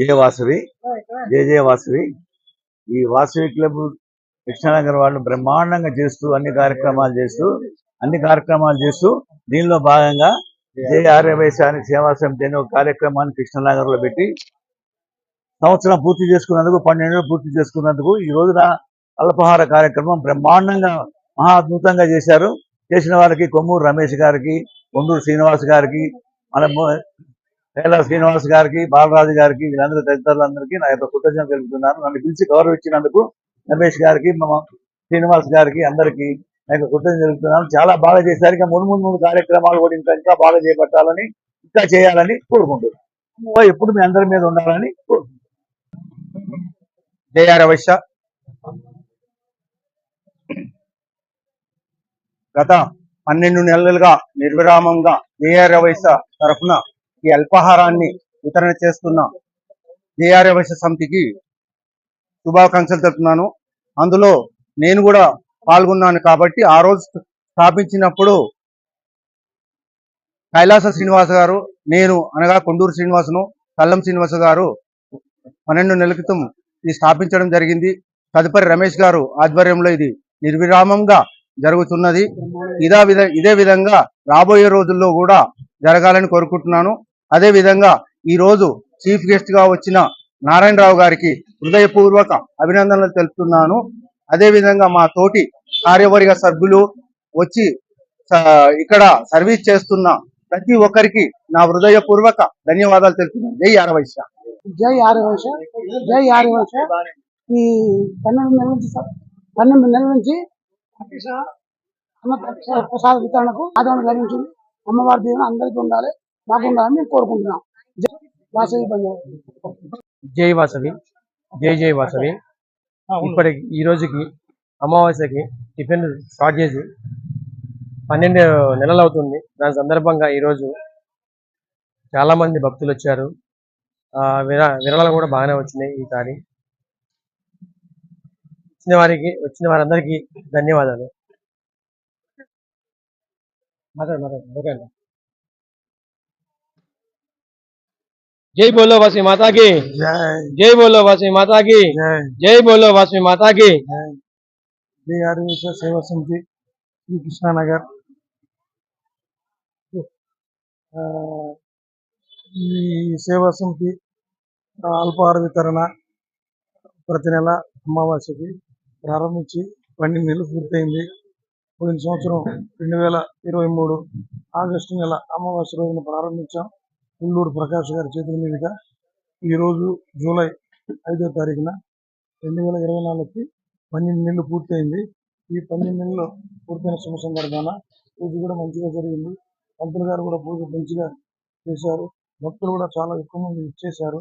జయ వాసవి జయ వాసవి. ఈ వాసవి క్లబ్ కృష్ణానగర్ వాళ్ళు బ్రహ్మాండంగా చేస్తూ అన్ని కార్యక్రమాలు చేస్తూ దీనిలో భాగంగా జయ ఆర్యవైశ్య సేవా సమితి అనే ఒక కార్యక్రమాన్ని కృష్ణానగర్ లో పెట్టి సంవత్సరం పూర్తి చేసుకున్నందుకు 12 పూర్తి చేసుకున్నందుకు ఈ రోజున అల్పాహార కార్యక్రమం బ్రహ్మాండంగా మహా అద్భుతంగా చేసిన వారికి కొమ్మూరు రమేష్ గారికి, కొండూరు శ్రీనివాస్ గారికి, మన పేలా శ్రీనివాస్ గారికి, బాలరాజు గారికి, వీళ్ళందరూ తదితరులందరికీ నా యొక్క కృతజ్ఞతలు తెలుపుతున్నాను. నన్ను పిలిచి గౌరవించినందుకు రమేష్ గారికి, శ్రీనివాస్ గారికి అందరికీ నా యొక్క కృతజ్ఞతలు తెలుపుతున్నాను. చాలా బాగా చేశారు. ఇంకా ముందు కార్యక్రమాలు కూడా ఇంకా బాగా చేపట్టాలని, ఇంకా చేయాలని కోరుకుంటున్నాను. ఎప్పుడు మీ అందరి మీద ఉండాలని కోరుకుంటున్నాను. జయ ఆర్యవైశ్య గత 12 నెలలుగా నిర్విరామంగా జయ ఆర్యవైశ్య తరఫున ఈ అల్పాహారాన్ని వితరణ చేస్తున్న జయ ఆర్యవైశ్య సమితికి శుభాకాంక్షలు తెలుపుతున్నాను. అందులో నేను కూడా పాల్గొన్నాను కాబట్టి ఆ రోజు స్థాపించినప్పుడు కైలాస శ్రీనివాస గారు, నేను అనగా కొండూరు శ్రీనివాసును, కల్లం శ్రీనివాస గారు 12 నెలల క్రితం ఇది స్థాపించడం జరిగింది. తదుపరి రమేష్ గారు ఆధ్వర్యంలో ఇది నిర్విరామంగా జరుగుతున్నది. ఇదే విధంగా రాబోయే రోజుల్లో కూడా జరగాలని కోరుకుంటున్నాను. అదే విధంగా ఈ రోజు చీఫ్ గెస్ట్ గా వచ్చిన నారాయణరావు గారికి హృదయపూర్వక అభినందనలు తెలుపుతున్నాను. అదే విధంగా మా తోటి కార్యవర్గ సభ్యులు వచ్చి ఇక్కడ సర్వీస్ చేస్తున్న ప్రతి ఒక్కరికి నా హృదయపూర్వక ధన్యవాదాలు తెలుపుతున్నాను. జై ఆర్యవైశ్య. జై ఆర్యవైశ్య. జై ఆర్యవైశ్య. ఈ 12 నెలల నుంచి ప్రసాద వితరణకు ఆదరణ లభించింది. అమ్మవారి దీవెన అందరికీ ఉండాలి, మాకు ఉండాలని మేము కోరుకుంటున్నాం. జై వాసవి. జై వాసవి. ఇప్పటికి ఈ రోజుకి అమావాస్యకి టిఫిన్ స్టార్ట్ చేసి 12 నెలలు అవుతుంది. దాని సందర్భంగా ఈరోజు చాలా మంది భక్తులు వచ్చారు. విరాళాలు కూడా బాగానే వచ్చినాయి. ఈసారి వచ్చిన వారందరికీ ధన్యవాదాలు. జై బోలో వాసవి మాతాకి, జై బోలో వాసవి మాతాకి, జై బోలో వాసవి మాతాకి. జై ఆర్యవైశ్య సేవా సమితి శ్రీ కృష్ణానగర్. ఈ సేవా సమితి అల్పాహార వితరణ ప్రతి నెల అమావాస్యకి ప్రారంభించి 12 నెలలు పూర్తయింది. పోయిన సంవత్సరం 2023 ఆగస్టు నెల అమావాస్య రోజున ప్రారంభించాం. ఉల్లూరు ప్రకాష్ గారి చేతుల మీదుగా ఈరోజు జూలై 5వ తారీఖున 2024కి 12 నెలలు పూర్తయింది. ఈ 12 నెలలు పూర్తయిన శుభ సందర్భాన పూజ కూడా మంచిగా జరిగింది. పంతులు గారు కూడా పూజ మంచిగా చేశారు. భక్తులు కూడా చాలా ఎక్కువ మంది ఇచ్చేశారు.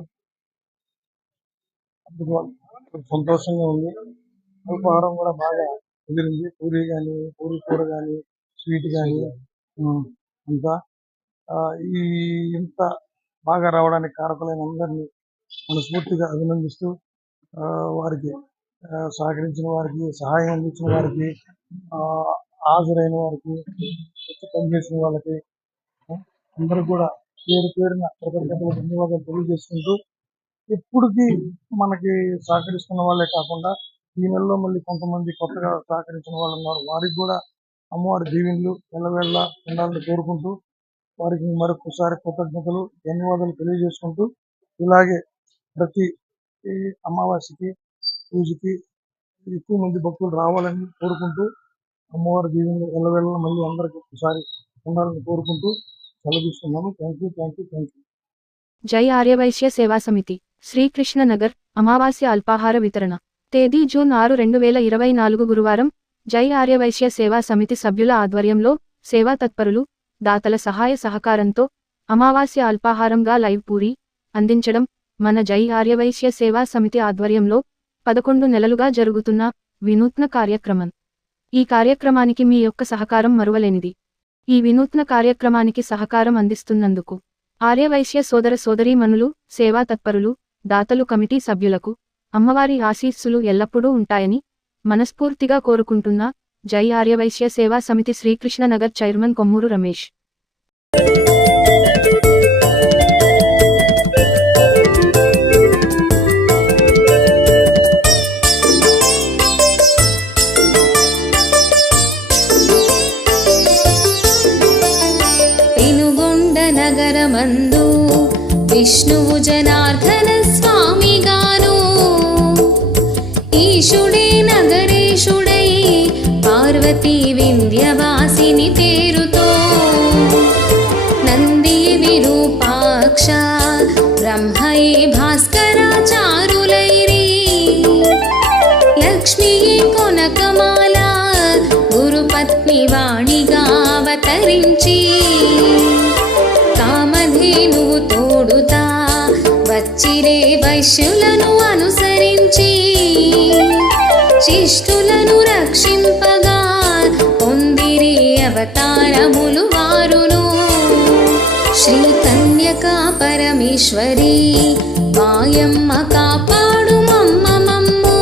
సంతోషంగా ఉంది. అల్పాహారం కూడా బాగా కుదిరింది. పూరి కూర కానీ, స్వీట్ కానీ అంతా ఇంత బాగా రావడానికి కారకులైన అందరినీ మనస్ఫూర్తిగా అభినందిస్తూ వారికి సహకరించిన వారికి, సహాయం అందించిన వారికి, హాజరైన వారికి, పనిచేసిన వాళ్ళకి అందరూ కూడా పేరున కృతజ్ఞతలు ధన్యవాదాలు తెలియజేసుకుంటూ ఇప్పటికీ మనకి సహకరిస్తున్న వాళ్ళే కాకుండా ఈ నెలలో మళ్ళీ కొంతమంది కొత్తగా సహకరించిన వాళ్ళు ఉన్నారు. వారికి కూడా అమ్మవారి దీవెనలు ఎల్లవేళ్ళ ఉండాలని కోరుకుంటూ వారికి మరొకసారి కృతజ్ఞతలు ధన్యవాదాలు తెలియజేసుకుంటూ ఇలాగే ప్రతి అమావాస్యకి పూజకి ఎక్కువ మంది భక్తులు రావాలని కోరుకుంటూ అమ్మవారి దీవెనలు ఎల్లవేళ్ళ మళ్ళీ అందరికీ ఒకసారి ఉండాలని కోరుకుంటూ సెలవిస్తున్నాము. Thank you. జై ఆర్యవైశ్య సేవా సమితి శ్రీకృష్ణ నగర్ అమావాస్య అల్పాహార వితరణ తేదీ జూన్ 6, 2024 గురువారం. జై ఆర్యవైశ్య సేవా సమితి సభ్యుల ఆధ్వర్యంలో సేవా తత్పరులు, దాతల సహాయ సహకారంతో అమావాస్య అల్పాహారంగా లైవ్ పూరి అందించడం మన జై ఆర్యవైశ్య సేవా సమితి ఆధ్వర్యంలో 11 నెలలుగా జరుగుతున్న వినూత్న కార్యక్రమం. ఈ కార్యక్రమానికి మీ యొక్క సహకారం మరువలేనిది. ఈ వినూత్న కార్యక్రమానికి సహకారం అందిస్తున్నందుకు ఆర్యవైశ్య సోదర సోదరీమణులు, సేవా తత్పరులు, దాతలు, కమిటీ సభ్యులకు అమ్మవారి ఆశీస్సులు ఎల్లప్పుడూ ఉంటాయని మనస్ఫూర్తిగా కోరుకుంటున్న జై ఆర్యవైశ్య సేవా సమితి శ్రీకృష్ణ నగర్ చైర్మన్ కొమ్మూరు రమేష్. విష్ణువు జనార్దన స్వామిగాను ఈశుడే నగరేశుడై పార్వతీ వింధ్యవాసిని పేరుతో నందియే విరూపాక్ష బ్రహ్మయే భాస్కరాచారులైరి లక్ష్మియే కొనకమాల గురుపత్ని వాణిగా అవతరించి కామధేనువు తోడుతా వచ్చిరే వైశ్యులను అనుసరించి శిష్టులను రక్షింపగా పొందిరే అవతారములు వారును శ్రీ కన్యకా పరమేశ్వరి మాయమ్మ కాపాడు మమ్మ మమ్ము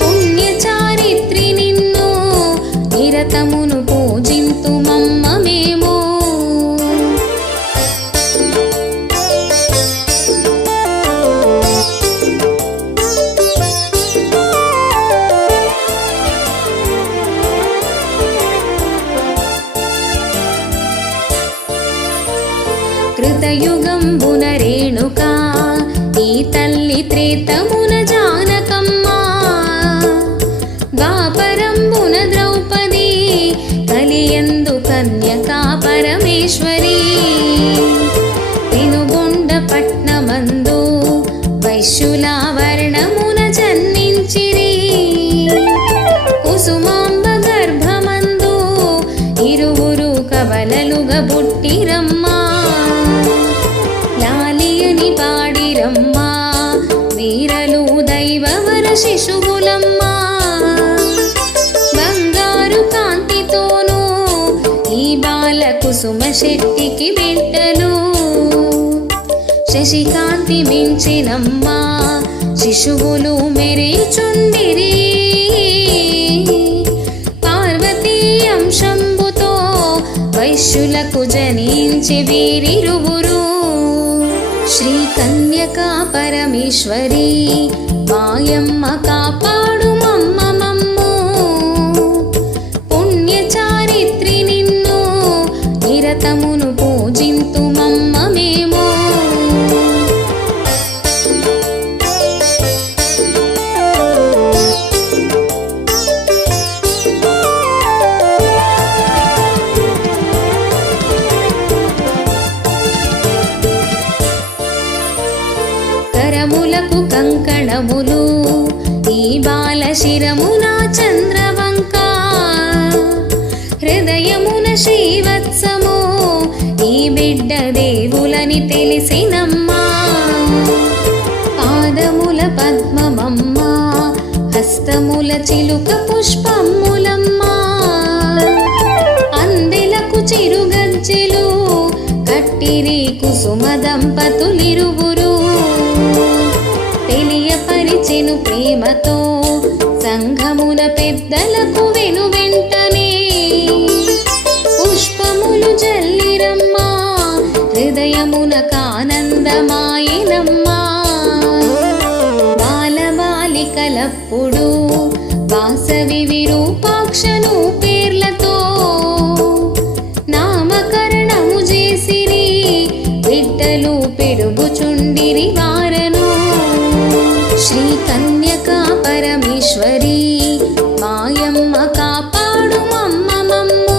పుణ్యచారిత్రి నిన్ను నిరతమును పూజింతు మమ్మ మేము కృతయుగంబున రేణుకా ఈ తల్లి త్రేతమున జానకమ్మ ద్వాపరంబున ద్రౌపది కలియందు కన్యకా పరమేశ్వరి పెనుగొండ పట్నమందు వైశ్యుల వర్ణమున జన్మించిరి కుసుమాంబ గర్భమందు ఇరువురు కవలలుగా పుట్టిరమ్మా లాలియని పాడిరమ్మా వీరలు దైవవర శిశువులమ్మా బంగారు కాంతితోనూ ఈ బాల కుసుమ శెట్టికి బిడ్డలు శశికాంతి మించినమ్మా శిశువులు మెరిచుండిరి పార్వతీ అంశంబుతో వైశ్యులకు జనించి వీరిరువురు శ్రీ కన్యకా పరమేశ్వరి మాయమ్మ కాపాడు మమ్మ మమ్ము పుణ్యచారిత్రి నిన్ను నిరతమును పూజింతు మమ్మ మేము కరములకు కంకణములు ఈ బాల శిరమున చంద్రవంక హృదయమున శ్రీవత్సము ఈ బిడ్డ దేవులని తెలిసినమ్మా పాదముల పద్మమమ్మ హస్తముల చిలుక పుష్పములమ్మా అందెలకు చిరుగజ్జెలు కట్టిరి కుసుమ దంపతులిరువురు తెలియపరిచెను ప్రేమతో సంఘమున పెద్దలకు వెను వెంటనే పుష్పములు జల్లిరమ్మా హృదయమున కానందమాయనమ్మా బాలబాలికలప్పుడు వాసవి విరూపాక్షను పేర్లతో నామకరణము చేసిరి బిడ్డలు పెరుగుచుండిరి వారను శ్రీ కన్యకా పరమేశ్వరి మాయమ్మ కాపాడు మమ్మ మమ్ము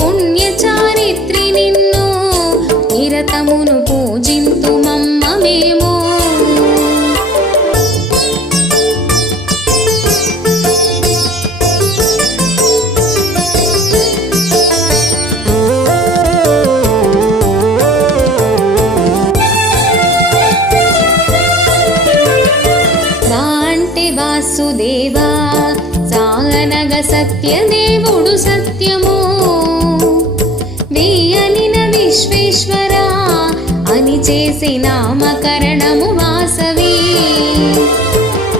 పుణ్యచారిత్రి నిన్ను నిరతమును పూజింతు మమ్మ మేము వాసుదేవా సాగనగ సత్యదేవుడు సత్యము వీయనిన విశ్వేశ్వర అని చేసి నామకరణము వాసవి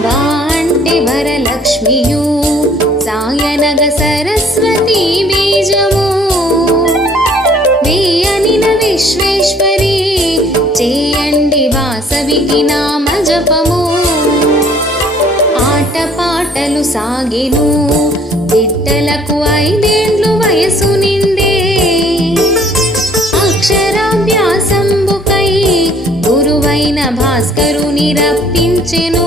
వాంటే వరలక్ష్మియు సాయనగ సరస్వతి బీజము వీయనిన విశ్వేశ్వరి చేయండి వాసవికి నామ జపము ఆటపాటలు సాగెను బిడ్డలకు 5 ఏండ్లు వయసు నిండే అక్షరాభ్యాస భాస్కరుని రప్పించెను.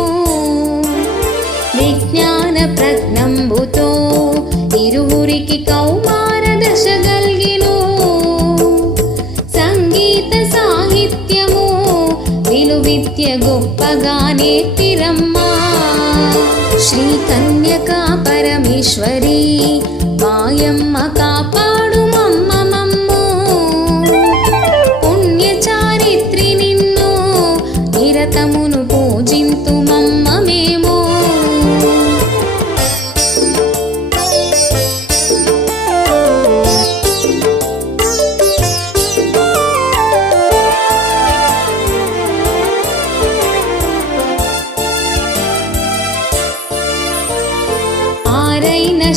విజ్ఞాన ప్రజ్ఞంబుతో ఇరువురికి కౌమార దశ గల్గెను. సంగీత సాహిత్యము విలువిద్య గొప్పగా నేర్పిరమ్మా. శ్రీ కన్యకా పరమేశ్వరి మాయమ్మ కాపాడు మమ్మ మమ్ము. పుణ్య చారిత్రి నిన్ను నిరతమును పూజింతు మమ్మ మేము.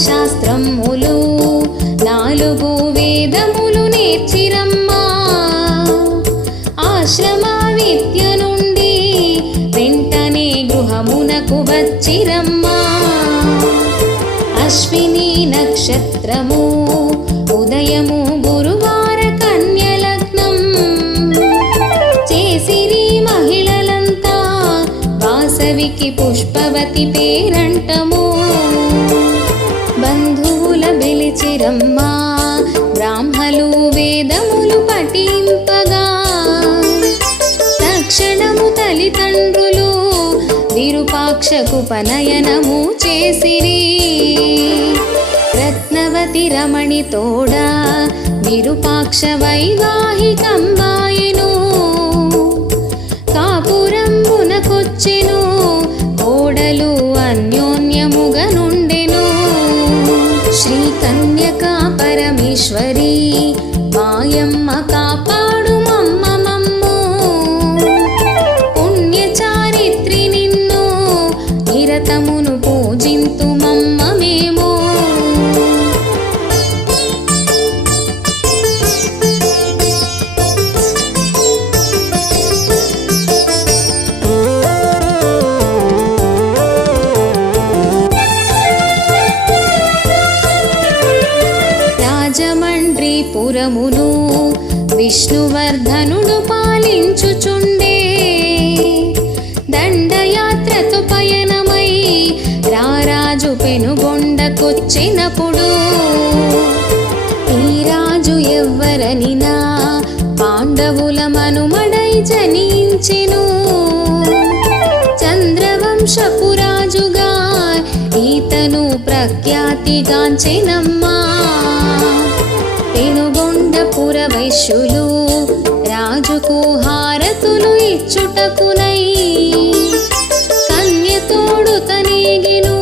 శాస్త్రములు 4 వేదములు నేర్చిరమ్మా. ఆశ్రమ విద్య నుండి వెంటనే గృహమునకు వచ్చిరమ్మా. అశ్విని నక్షత్రము ఉదయము గురువార కన్య లగ్నం చేసిరి మహిళలంతా. వాసవికి పుష్పవతి పేరంటము. బంధువుల పిలిచిరమ్మా బ్రాహ్మలు వేదములు పఠింపగా. తక్షణము తల్లిదండ్రులు విరూపాక్షకుపనయనము చేసిరి. రత్నవతి రమణి తోడా విరూపాక్ష వైవాహికంబాయెను. కాపురంబునకొచ్చెను కోడలు అన్యోన్యముగా నుండెను. శ్రీ కన్యకా పరమేశ్వరి మాయమ్మ కాపాడు మమ్మ మమ్ము. పుణ్య చారిత్రి నిన్ను నిరతమును పూజింతు మమ్మ మేము. పురమును విష్ణువర్ధనుడు పాలించుచుండే. దండయాత్రతో పయనమై రారాజు పెనుగొండకొచ్చినప్పుడు ఈ రాజు ఎవ్వరనినా పాండవుల మనుమడై జనించెను. చంద్రవంశపు రాజుగా ఈతను ప్రఖ్యాతిగాంచెనమ్మా. పెనుగొండపుర వైశ్యులు రాజుకు హారతులు ఇచ్చుటకునై కన్యతోడు తనేగిను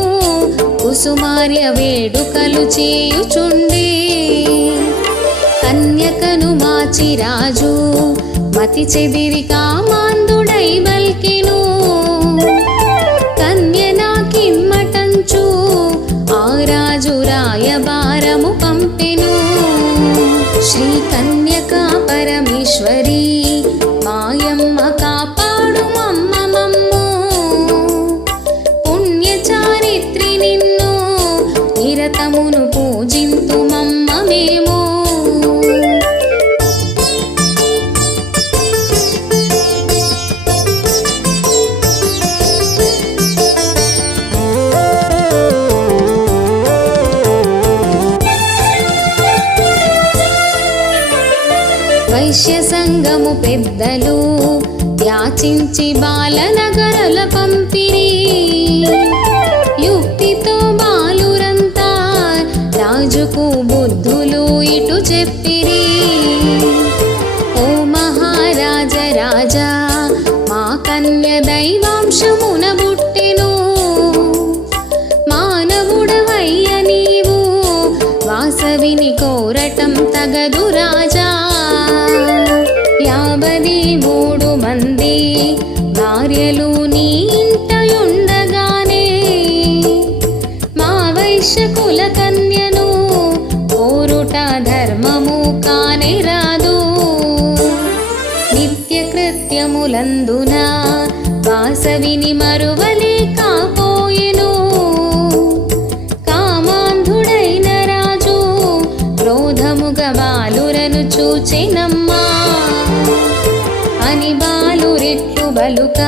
కుసుమార్య వేడుకలు చేయుచుండే. కన్యకను మాచి రాజు మతి చెదిరి కామాంధుడై బల్కెను. కన్య నాకిమ్మటంచు ఆ రాజు రాయబారము పంపెను. శ్రీ కన్యకా పరమేశ్వరి మాయమ్మ కాపాడు మమ్మ మమ్ము. పుణ్య చారిత్రి నిన్ను నిరతమును పూజింతు మమ్మ మేము. వైశ్య సంఘము పెద్దలు యాచించి బాలనగరల పంపిరి. యుక్తితో బాలురంతా రాజుకు బుద్ధులు ఇటు చెప్పిరి. ఓ మహారాజ రాజా మా కన్య దైవాంశమున బుట్టెను. మానవుడవయ్య నీవు వాసవిని కోరటం తగదు రాజా. 53 మంది భార్యలు నీ ఇంటయుండగానే మా వైశ్య కుల కన్యను కోరుట ధర్మము కానే రాదు. నిత్య కృత్యములందున వాసవిని మరువలేకపోయెను. కామాంధుడైన రాజు క్రోధముగా బాలురను చూచెనమ్మా. అని బాలురే వారిట్లు బలుక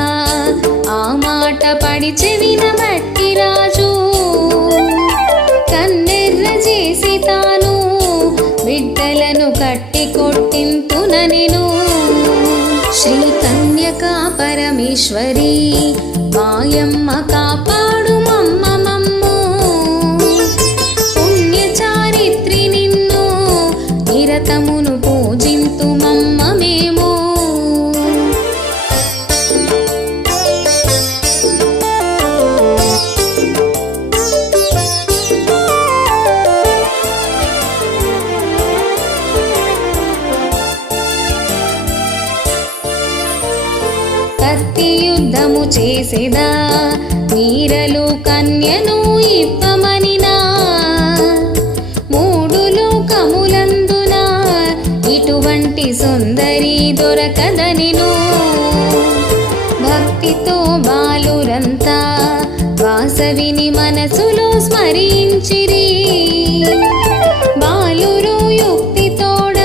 ఆ మాట పడి చెవిన మట్టి రాజు కన్నెర్ర చేసి తాను బిడ్డలను కట్టి కొట్టింతుననెను. శ్రీ కన్యకా పరమేశ్వరి మాయమ్మ కాపాడు మమ్మ మమ్ము పుణ్యచారిత్రి నిన్ను నిరతమును పూజింతు మమ్మ మేము. కత్తి యుద్ధము చేసేదా నీరలు కన్యను ఇప్పమనినా మూడు లోకములందున ఇటువంటి సుందరి దొరకదనిను. భక్తితో బాలురంతా వాసవిని మనసులో స్మరించిరి. బాలురు యుక్తితోడ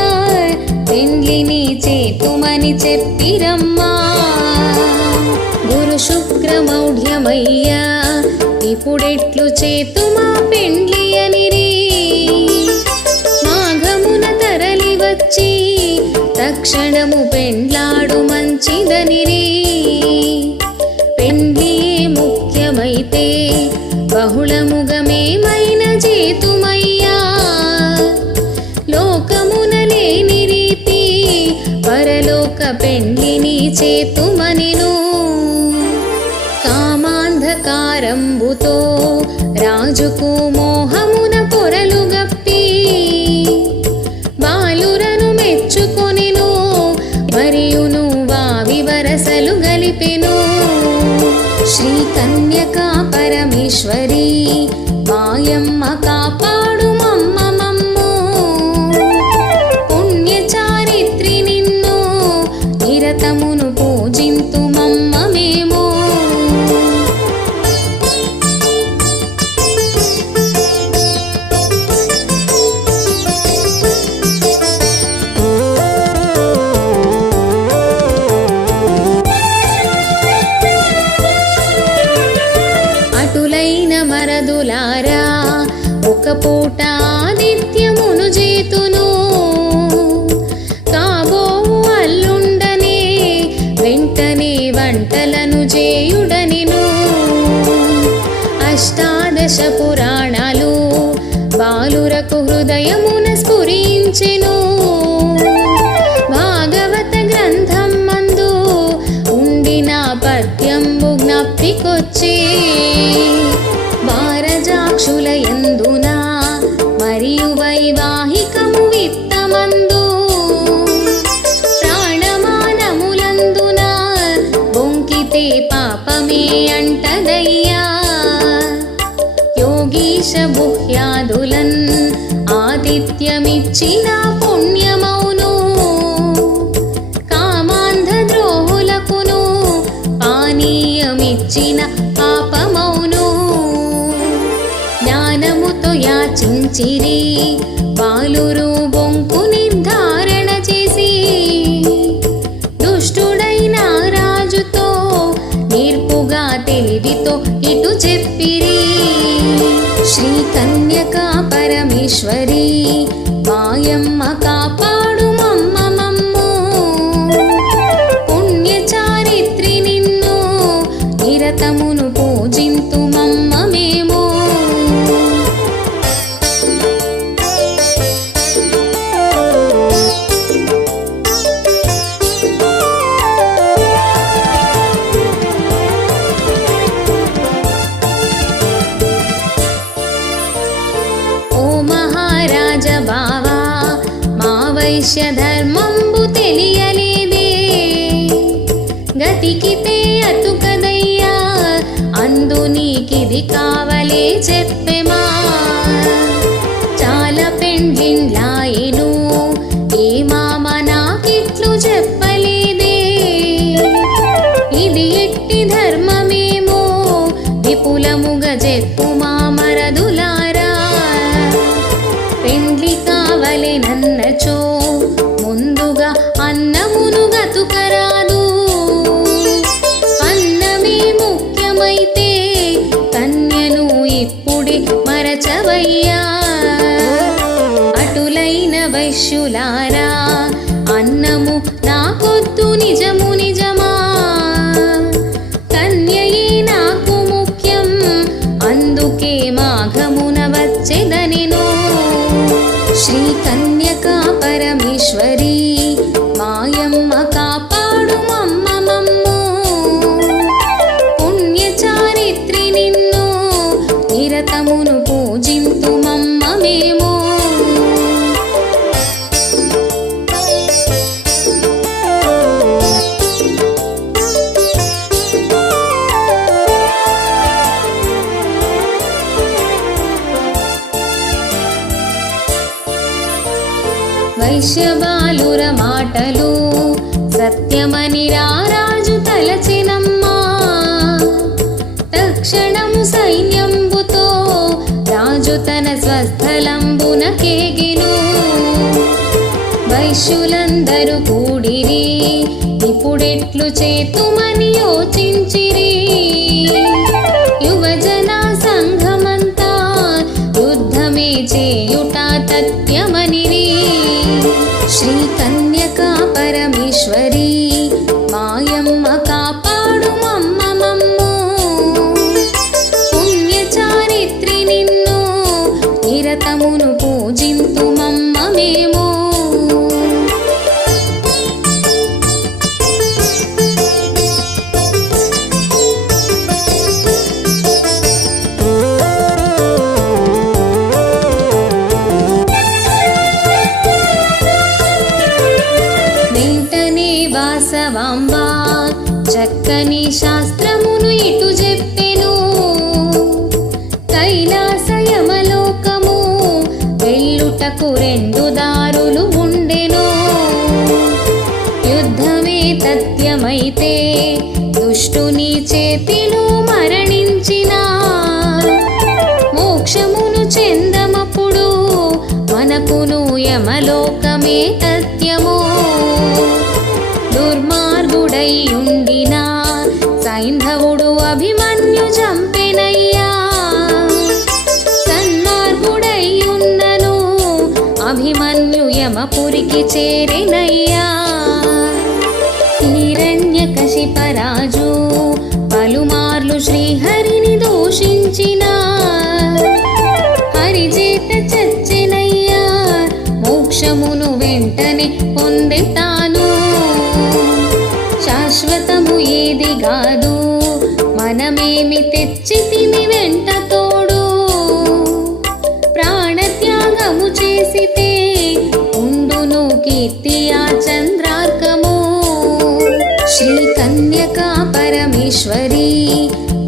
పెండ్లిని చేతుమని చెప్పిరమ్మా. గురు శుక్రమౌఢ్యమయ్యా ఇప్పుడెట్లు చేతుమా పెండ్లి అనిరి. మాఘమున తరలి వచ్చి తక్షణము పెండ్లాడు మంచిదనిరి. పెండ్లి ముఖ్యమైతే బహుళముగమేమైన చేతుమయ్యా. లోకమున లేని రీతి పరలోక పెండ్లిని చేతుమనెను. కామాంధకారంబుతో రాజుకు మోహమున పొరలు గప్పి బాలురను మెచ్చుకొనెను. మరియును వావి వరసలు గలిపెను. శ్రీ కన్యకా పరమేశ్వరి మాయమ్మ కాపాడు మమ్మ మమ్ము పుణ్యచారిత్రి నిన్ను నిరతమును పూజింతు మమ్మ మేము. అటులైన మరదులారా ఒక పూట ఆదిత్యమును చేతును. కాబోవు అల్లుండనే వెంటనే వంటలను చేయుడనిను. అష్టాదశ పురాణాలు బాలురకు హృదయమున స్ఫురించెను. భాగవత గ్రంథం మందు ఉండిన పద్యంబు జ్ఞప్తికొచ్చే. భారజాక్షుల యందున మరియు వైవాహికము విత్తమందు ప్రాణమానములందున బొంకితే పాపమే అంటదయ్యా. యోగీశ గుహ్యాదులన్ ఆతిథ్యమిచ్చిన పుణ్యమౌను. కామాంధ ద్రోహులకును పానీయమిచ్చిన పాపమౌను. జ్ఞానముతో యాచించిరి బాలురు బొంకు నిర్ధారణ చేసి దుష్టుడైన రాజుతో నేర్పుగా తెలివితో ఇటు చెప్పిరి. శ్రీ కన్యకా పరమేశ్వరి మాయమ్మ కాపాడు మమ్మ మమ్ము పుణ్యచారిత్రి నిన్ను నిరతమును పూజింతు మమ్మ మేము. ఓ మహారాజ బావా మా వైశ్య ధర్మంబు తెలియలేదే. గతికితే అతుకదయ్యా అందు నీకిది కావలే చెప్పెమా. చాలా పెండ్లిండ్లాయెను ఏ మామ నాకిట్లు చెప్పలేదే. ఇది ఎట్టి ధర్మమేమో విపులముగా చెప్పు మా మరదులారా. పెండ్లి కావలెనన్నచో ముందుగా అన్నమును గతుకరాదు. సత్యమని రారాజు తలచెనమ్మా. తక్షణము సైన్యంబుతో రాజు తన స్వస్థలంబున కేగిను. వైశ్యులందరూ కూడిరి, ఇప్పుడెట్లు చేతుమని యోచించిరి. యువజన సంఘమంతా యుద్ధమే చేయుట తథ్యమనిరి. శ్రీ కన్యకా పరమేశ్వరి మాయమ్మ కాపాడు మమ్మ మమ్ము. పుణ్యచారిత్రి నిన్ను నిరతమును పూజింతు మమ్మ మేము. వాసవాంబా చక్కని శాస్త్రమును ఇటు చెప్పెను. కైలాసయమలోకము వెళ్ళుటకు 2 దారులు ఉండెను. యుద్ధమే తథ్యమైతే దుష్టుని చేతిలో మరణించిన మోక్షమును చెందమప్పుడు మనకును యమలోకమే తథ్యము. దుర్మార్గుడై ఉండిన సైంధవుడు అభిమన్యు చంపెనయ్యా. సన్మార్గుడై ఉన్నను అభిమన్యు యమపురికి చేరెనయ్యా. హిరణ్యకశిపరాజు పలుమార్లు శ్రీహరిని దూషించిన హరిచేత చచ్చెనయ్యా. మోక్షమును వెంటనే పొందెతాను. శాశ్వతము ఏది కాదు మనమేమి తెచ్చి తిని వెంట తోడు. ప్రాణత్యాగము చేసితే ఉండును కీర్తి ఆ చంద్రార్కము. శ్రీ కన్యకా పరమేశ్వరి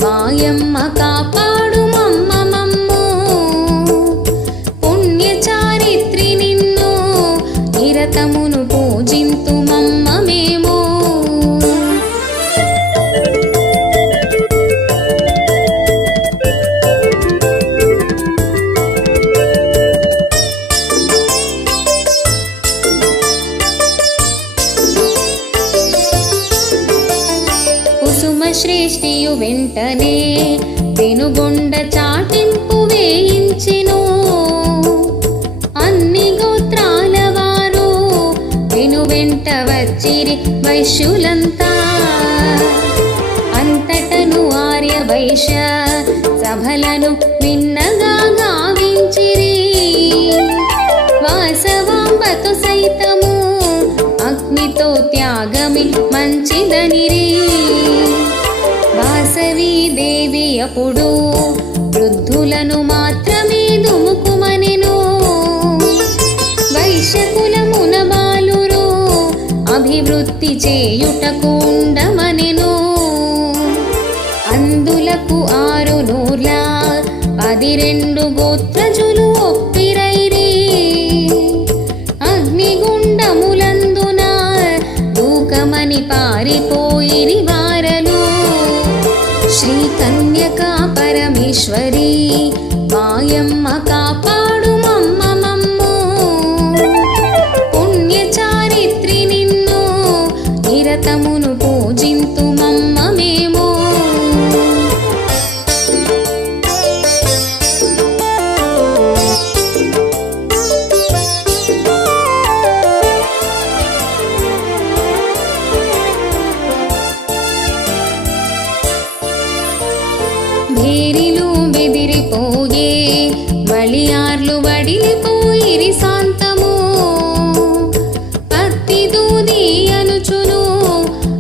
మాయమ్మ కాపాడు మమ్మ మమ్ము. పుణ్యచారిత్రి నిన్ను నిరతమును పూజింతు మమ్మ మేము. శ్రేష్ఠియు వెంటనే పెనుగొండ చాటింపు వేయించెను. అన్ని గోత్రాల వారు పెను వెంట వచ్చిరి వైశ్యులంతా. అంతటను ఆర్య వైశ్య సభలను విన్నగా గావించిరి. వాసవాంబతో సైతము అగ్నితో త్యాగమి మంచిదనిరి. వాసవి దేవి అప్పుడు వృద్ధులను మాత్రమే దుముకుమనెను. వైశ్యకులమున బాలురు అభివృద్ధి చేయుటకు ఉండమనెను. అందులకు 6 నూర్ల 12 గోత్రజులు ఒప్పిరైరి. అగ్నిగుండములందున దూకమని పారిపోయిరి వారలు. శ్రీ కన్యకా పరమేశ్వరి మాయమ్మ కాపాడు మమ్మ మమ్ము. పుణ్యచారిత్రి నిన్ను నిరతమును పూజింతు మమ్మ మేము. భేరిలు బెదిరిపోయే బలియార్లు వడిలిపోయిరి శాంతము. పత్తి దూది అనుచును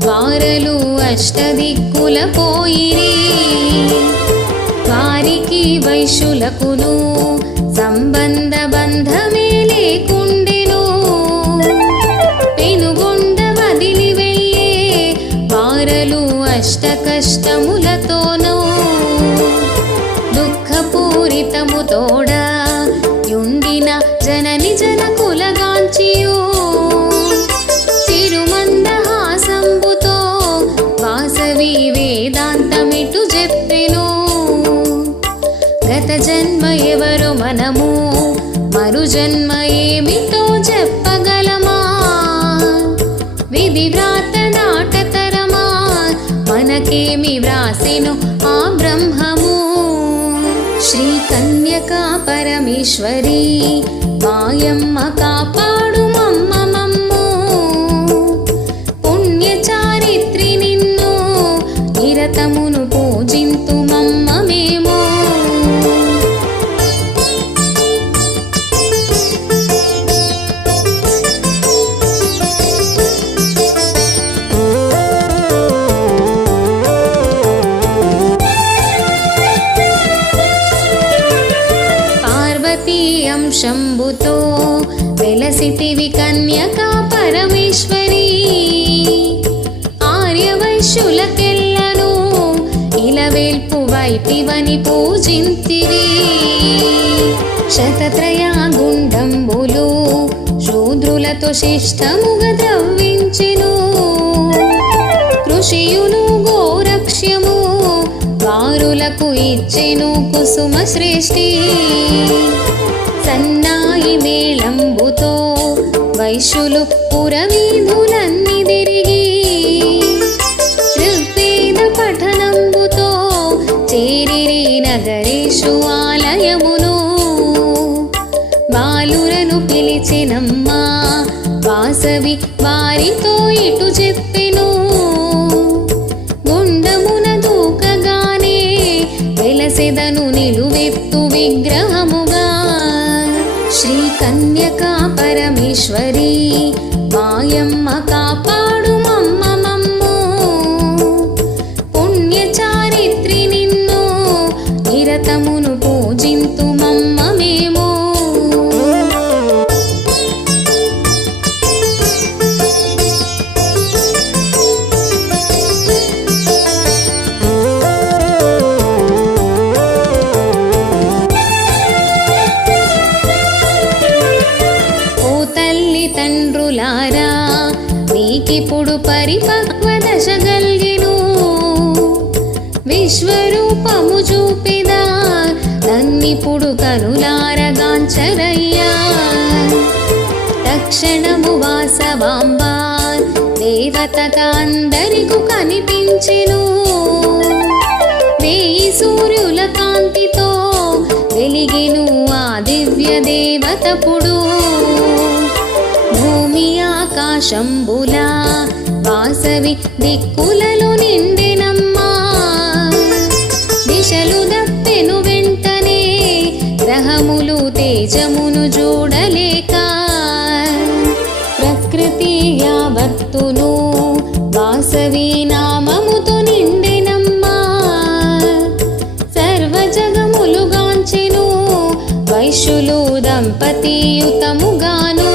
వారలు అష్టదిక్కుల పోయిరి. వారికి వైశ్యులకును సంబంధ బంధమే లేకుండెను. పెనుగొండ వదిలి వెళ్ళే వారలు అష్ట కష్టములతోనూ దుఃఖపూరితము తోడ యుండిన జనని జనకులగాంచియు చిరుమందహాసం జన్మ ఏమిటో చెప్పగలమా? విధి వ్రాత నాటతరమా? మనకేమి వ్రాసెను ఆ బ్రహ్మము? శ్రీ కన్యకా పరమేశ్వరి మాయమ్మ కాపాడు మమ్మ మమ్ము. పుణ్యచారిత్రి నిన్ను నిరతమును పూజింతు మమ్మ మేము. శంభుతో వెలసితివి కన్యకా పరమేశ్వరి. ఆర్యవైశ్యులకెల్లను ఇలవేల్పు వైతివని పూజింతివి. శతత్రయాగుండంబులు శూద్రులతో శిష్టముగా ద్రవ్వించెను. కృషియును గోరక్ష్యము వారులకు ఇచ్చెను కుసుమ శ్రేష్ఠి. సన్నాయి మేళంబుతో వైశ్యులు పురవీధులన్నీ తిరిగి ఋగ్వేద పఠనంబుతో చేరిరి నగరేషు ఆలయమును. బాలురను పిలిచినమ్మా వాసవి వారితో ఇటు చెప్పెను. గుండమున దూకగానే వెలసెదను నిలువెత్తు విగ్రహముగా. శ్రీ కన్యకా పరమేశ్వరి మాయమ్మ కాపాడు మమ్మ మమ్ము. పుణ్యచారిత్రి నిన్ను నిరతమును పూజింతు మమ్మ మేము. తండ్రులారా నీకిప్పుడు పరిపక్వ దశ గల్గెను. విశ్వరూపము చూపెదా నన్నిప్పుడు కనులారగాంచరయ్యా. తక్షణము వాసవాంబ దేవతగా అందరికు కనిపించెను. వేయి సూర్యుల కాంతితో వెలిగెను ఆ దివ్య దేవతపుడు. భూమి ఆకాశంబులా వాసవి దిక్కులలో నిండెనమ్మా. దిశలు దప్పెను వెంటనే గ్రహములు తేజమును చూడలేక. ప్రకృతి యావత్తును వాసవి నామముతో నిండెనమ్మా. సర్వజగములుగాంచెను వైశ్యులు దంపతియుతముగాను.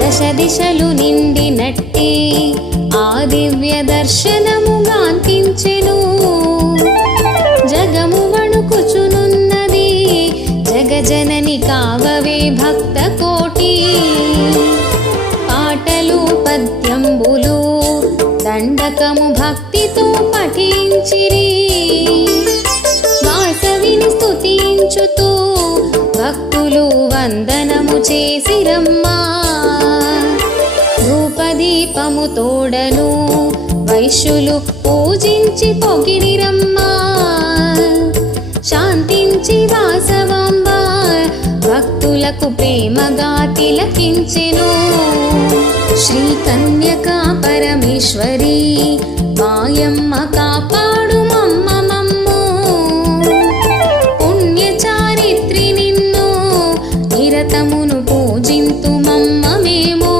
దశ దిశలు నిండినట్టి ఆ దివ్య దర్శనము గాంతించెను. జగము వణుకుచునున్నది జగజనని కావవే భక్త కోటి. పాటలు పద్యంబులు దండకము భక్తితో పఠించిరి. వాసవిని స్తుతించుతూ భక్తులు వందనము చేసిరమ్మా. ధూపదీపము తోడను వైశ్యులు పూజించి పొగిడిరమ్మా. శాంతించి వాసవాంబ భక్తులకు ప్రేమగా తిలకించెను. శ్రీ కన్యకా పరమేశ్వరి మాయమ్మ కాపాడు మమ్మ మమ్ము. పుణ్యచారిత్రి నిన్ను నిరతమును పూజింతు మమ్మ మేము.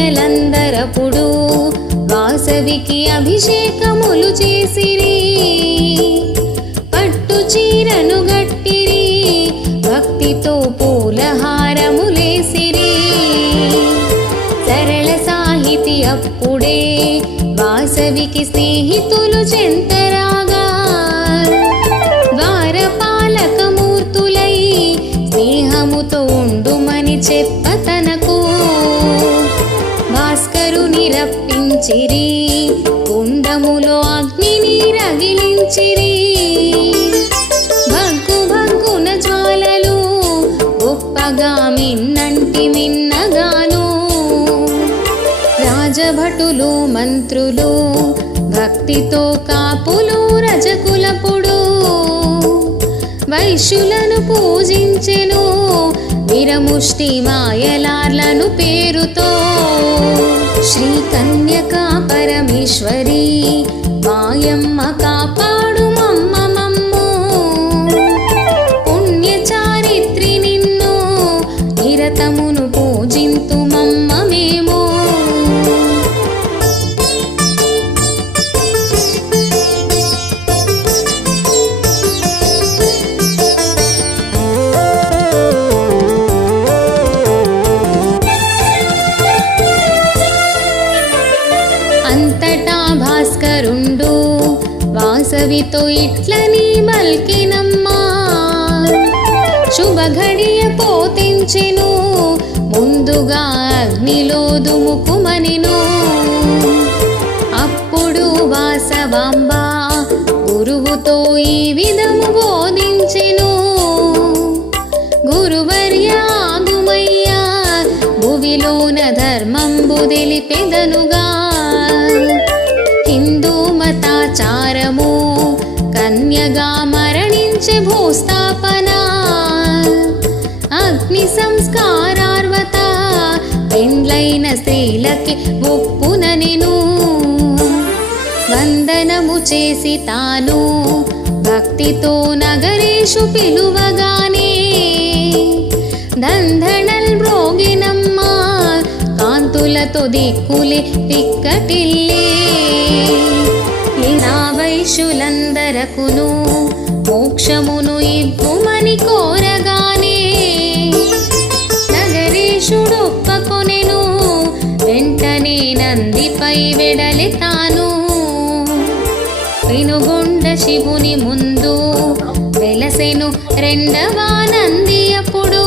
నవకన్యలందరపుడు వాసవికి అభిషేకములు చేసిరి. పట్టు చీరను గట్టిరి భక్తితో పూలహారములేసిరి. సరళ సాహితి అప్పుడే వాసవికి స్నేహితులు చెంతరాగా. ద్వారపాలక స్నేహముతో ఉండుమని చెప్ప తనకు భాస్కరుని రప్పించిరి, కుండములో అగ్నిని రగిలించిరి. భగ్గు భగ్గున జ్వాలలు గొప్పగా మిన్నంటి మిన్నగాను, రాజభటులు మంత్రులు భక్తితో కాపులు రజకులపుడు వైశ్యులను పూజించెను, విరముష్టి మాయలార్లను పేరుతో. శ్రీ కన్యకా పరమేశ్వరి మాయమ్మ కాపాడు మమ్మ మమ్ము, పుణ్య చారిత్రి నిన్ను నిరతమును పూజింతు మమ్మ మేము. అంతటా భాస్కరుండు వాసవితో ఇట్లని మల్కినమ్మా, శుభఘడియ పోతించెను ముందుగా అగ్నిలో దుముకుమనిను. అప్పుడు వాసవాంబ గురువుతో ఈ విధము బోధించెను, గురువర్య ఆగుమయ్యా భువిలోన ధర్మంబు తెలిపెదనుగా. హిందూ మతాచారము కన్యగా మరణించే భూస్థాపన, అగ్ని సంస్కారార్వత పెండ్లైన స్త్రీలకి ఒప్పుననెను. వందనము చేసి తాను భక్తితో నగరేషు పిలువగానే దంధనల్ బ్రోగినమ్మా, కాంతులతో దిక్కులే పిక్కటిల్లే. ఇలా వైశ్యులందరకును మోక్షమును ఇవ్వుమని కోరగానే నగరేశుడొప్పకొనెను, వెంటనే నందిపై వెడలి తాను. పెనుగొండ శివుని ముందు వెలసెను రెండవ నంది అప్పుడు,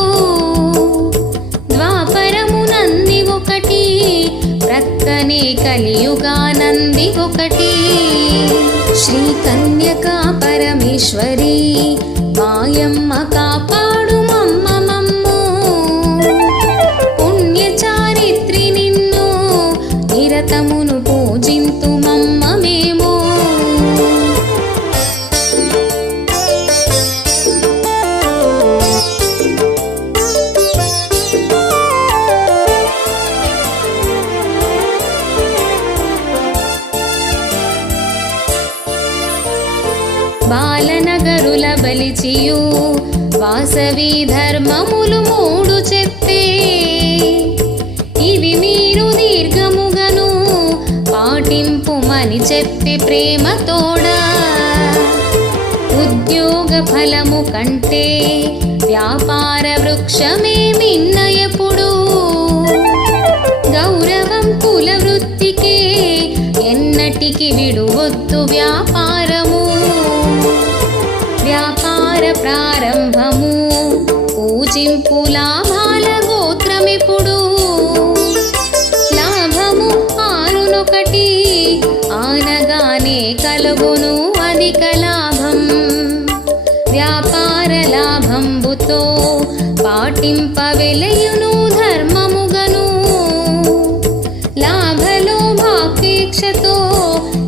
ద్వాపరము నంది ఒకటి, ప్రక్కనే కలియుగా నంది ఒకటి. శ్రీ కన్యకా పరమేశ్వరి మాయమ్మ కాపాడు మమ్మ మమ్ము, పుణ్య చారిత్రి నిన్ను నిరతమును పూజింతు మమ్మ మేము. బాలనగరుల బలిచియు వాసవి ధర్మములు మూడు చెప్పే, ఇవి మీరు దీర్ఘముగను పాటింపుమని చెప్పి ప్రేమతోడా. ఉద్యోగ ఫలము కంటే వ్యాపార వృక్షమే మిన్నయపుడు, గౌరవం కుల వృత్తికే ఎన్నటికి విడువొద్దు వ్యాపారము. వ్యాపార ప్రారంభము పూజింపు లాభాల గోత్రమిప్పుడు, లాభము ఆరునొకటి ఆనగానే కలుగును అధిక లాభం. వ్యాపార లాభంబుతో పాటింప వెలయును ధర్మముగను, లాభలోభాపేక్షతో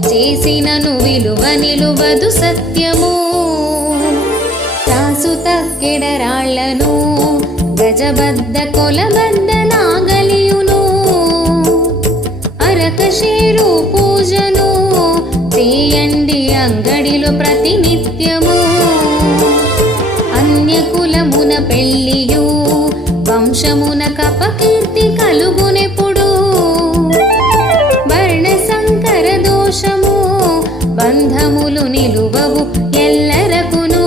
చేసినను విలువ నిలువదు సత్యము. రాసు తక్కెడరాళ్లను గజబద్ద కొలబద్ద నాగలియును, అరకశేరు పూజను చేయండి అంగడిలో ప్రతినిత్యము. అన్యకులమున పెళ్ళియు వంశమున కపకీర్తి కలుగునెప్పుడు, వర్ణ సంకర దోషము బంధములు నిలువవు ఎల్లరకును.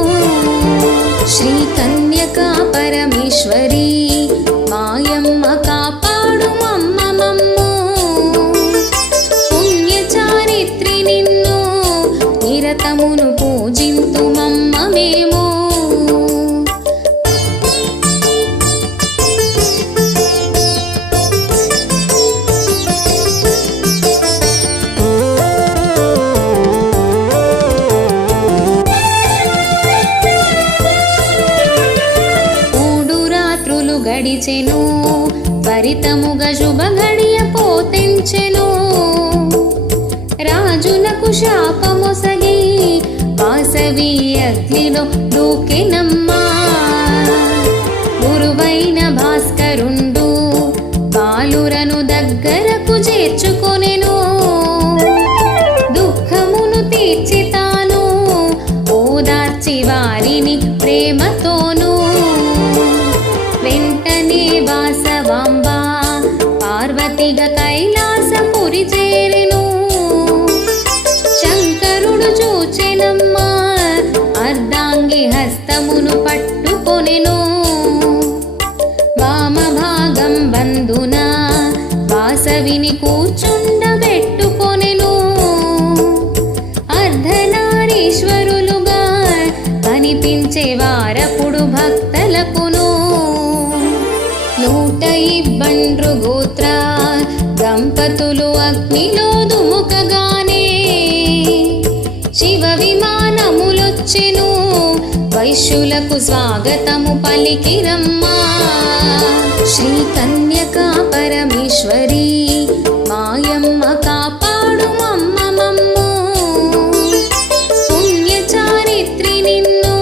శ్రీ కన్యకా పరమేశ్వరి మాయమ్మ కాపాడు మమ్మ మమ్ము, పుణ్య చారిత్రి నిన్ను నిరతమును పూజింతు మమ్మ మేము. పిలిచెను త్వరితముగ శుభ గడియ పోతెంచెను రాజునకు శాపమొసగి వాసవి అగ్నిలో దూకెనమ్మా గురువైన భాస్కరుండు బాలురను దగ్గరకు చేర్చుకొనెను దుఃఖమును తీర్చి తాను ఓదార్చి వారిని ప్రేమతోను వెంటనే వాసవాంబ పార్వతిగా కైలాసపురి చేరెను శంకరుడు చూచెనమ్మా అర్ధాంగి హస్తమును పట్టుకొనెను వామభాగం బంధున వాసవిని కూర్చుండబెట్టుకొనెను అర్ధనారీశ్వరులుగా కనిపించే వారపుడు భక్తలకును 120 గోత్ర దంపతులు అగ్నిలో దుముకగానే శివ విమానములొచ్చెను వైశ్యులకు స్వాగతము పలికిరమ్మా శ్రీ కన్యకా పరమేశ్వరి మాయమ్మ కాపాడు మమ్ము పుణ్య చారిత్రి నిన్ను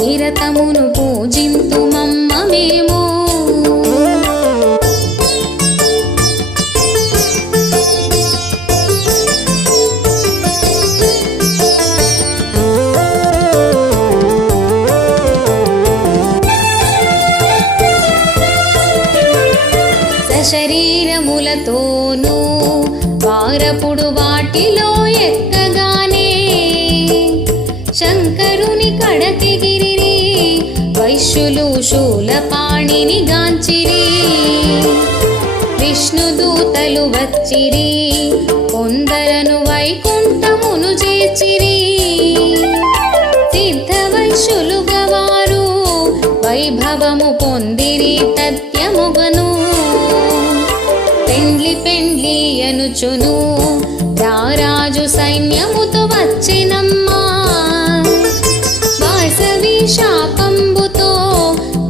నిరతమును పూజింతు మమ్మ మేము శరీరములతోనూ వారపుడు వాటిలో ఎక్కగానే శంకరుని కడకెగిరి వైశ్యులు శూలపాణిని గాంచిరి విష్ణుదూతలు వచ్చిరి కొందరను వైకుంఠమును చేర్చిరి సిద్ధ వైశ్యులుగా వారు వైభవము పొందిరి తథ్యముగను పెండ్లి అనుచును రారాజు సైన్యముతో వచ్చెనమ్మా వాసవి శాపంబుతో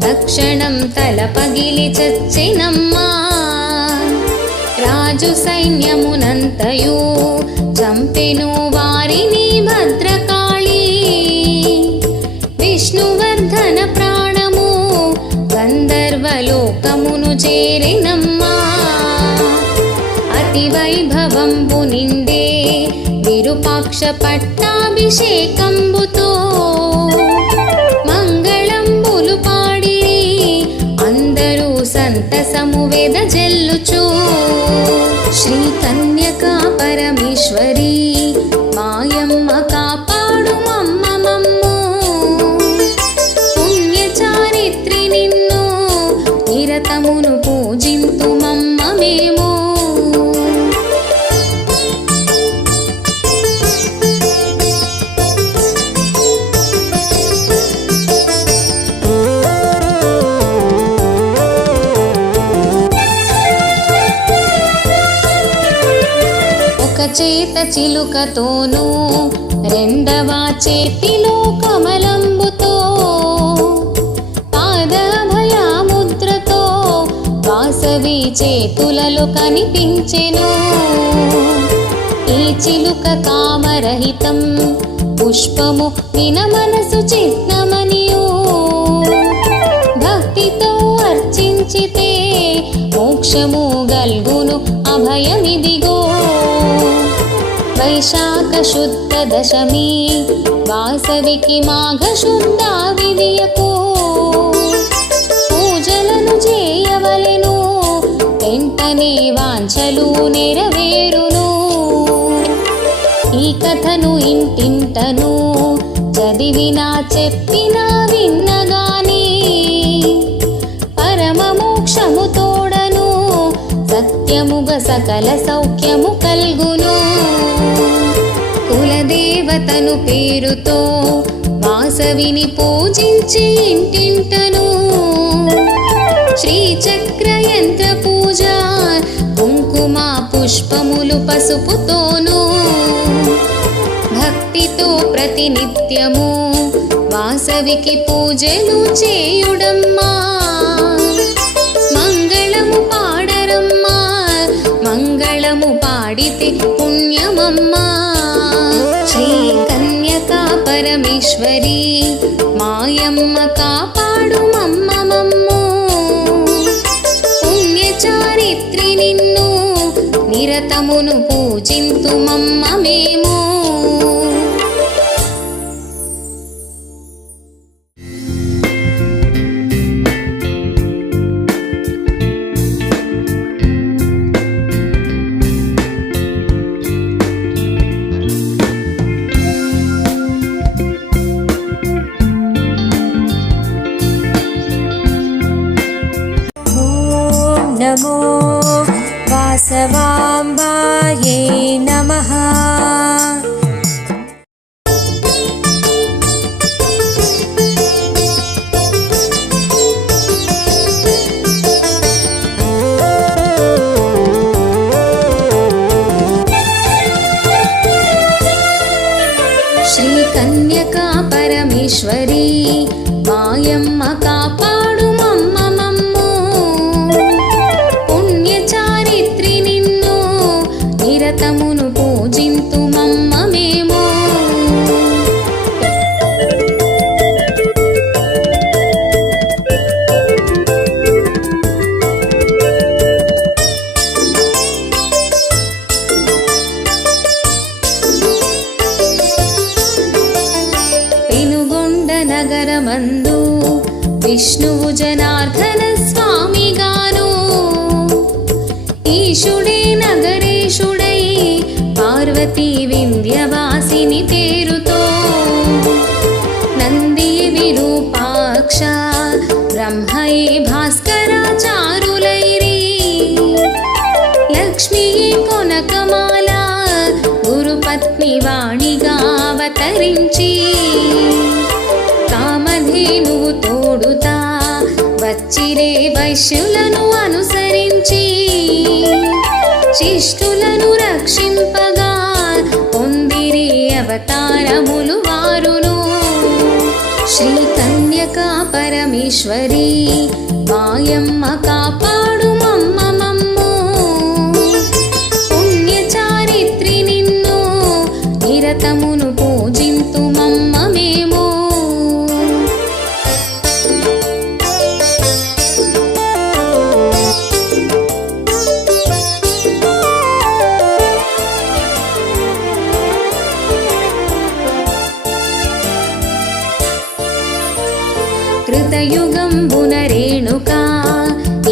తక్షణం తల పగిలి చచ్చెనమ్మా రాజు సైన్యమునంతయు చంపెను వారిని భద్రకాళి విష్ణువర్ధన ప్రాణము గంధర్వలోకమును చేరెనమ్మా అతి వైభవంబు నిండే విరూపాక్ష పట్టాభిషేకంబుతో మంగళంబులు పాడిరి అందరూ సంతసము వెదజల్లుచు శ్రీ కన్యకా పరమేశ్వరి మాయమ్మ కాపాడు మమ్ము పుణ్య చారిత్రి నిన్ను నిరతమును పూజింతు మమ్మ మేము చేత చిలుకతోనూ రెండవ చేతిలో కమలంబుతో పాదభయాముద్రతో వాసవి చేతులలో కనిపించెను ఈ చిలుక కామరహితం పుష్పము విన మనసు చిత్నమనియు భక్తితో అర్చించితే మోక్షము గల్గును అభయమిదిగో వైశాఖ శుద్ధ దశమి వాసవికి మాఘ శుద్ధ విదియకు పూజలను చేయవలెను వెంటనే వాంఛలు నెరవేరును ఈ కథను ఇంటింటను చదివినా చెప్పినా విన్నగాని పరమ మోక్షము తోడను సత్యముగ సకల సౌఖ్యము కల్గును కులదేవతను పేరుతో వాసవిని పూజించి ఇంటింటను శ్రీచక్ర యంత్ర పూజ కుంకుమ పుష్పములు పసుపుతోను భక్తితో ప్రతినిత్యము వాసవికి పూజలు చేయుడమ్మా మంగళము పాడరమ్మా, మంగళము పాడితే పుణ్యమమ్మా. శ్రీ కన్యకా పరమేశ్వరి మాయమ్మ కాపాడు మమ్మమమ్ము. పుణ్యచారిత్రి నిన్ను నిరతమును పూజింతు మమ్మ మేము. नमो वासवाम्बायै नमः। శ్రీ కన్యకా పరమేశ్వరి మాయమ్మ కాపాడు మమ్మమమ్ము. పుణ్యచారిత్రి నిన్ను నిరతమును పూజింతు మమ్మ మేము. పెనుగొండ నగరమందు విష్ణువు జనార్దన స్వామిగాను, ఈశుడే నగరేశుడై పార్వతీ వింధ్యవాసిని పేరుతో, నందియే విరూపాక్ష బ్రహ్మయే భాస్కరాచారులైరి, లక్ష్మీయే కొనకమాల గురుపత్ని వాణిగా అవతరించి, కామధేనువు తోడుతా వచ్చిరే వైశ్యులను అనుసరించి, శిష్టులను రక్షింపగా పొందిరే అవతారములు వారును. శ్రీ కన్యకా పరమేశ్వరి మాయమ్మ కాపాడు మమ్మమమ్ము. పుణ్యచారిత్రి నిన్ను నిరతమును పూజింతు మమ్మ మేము. కృతయుగంబున రేణుకా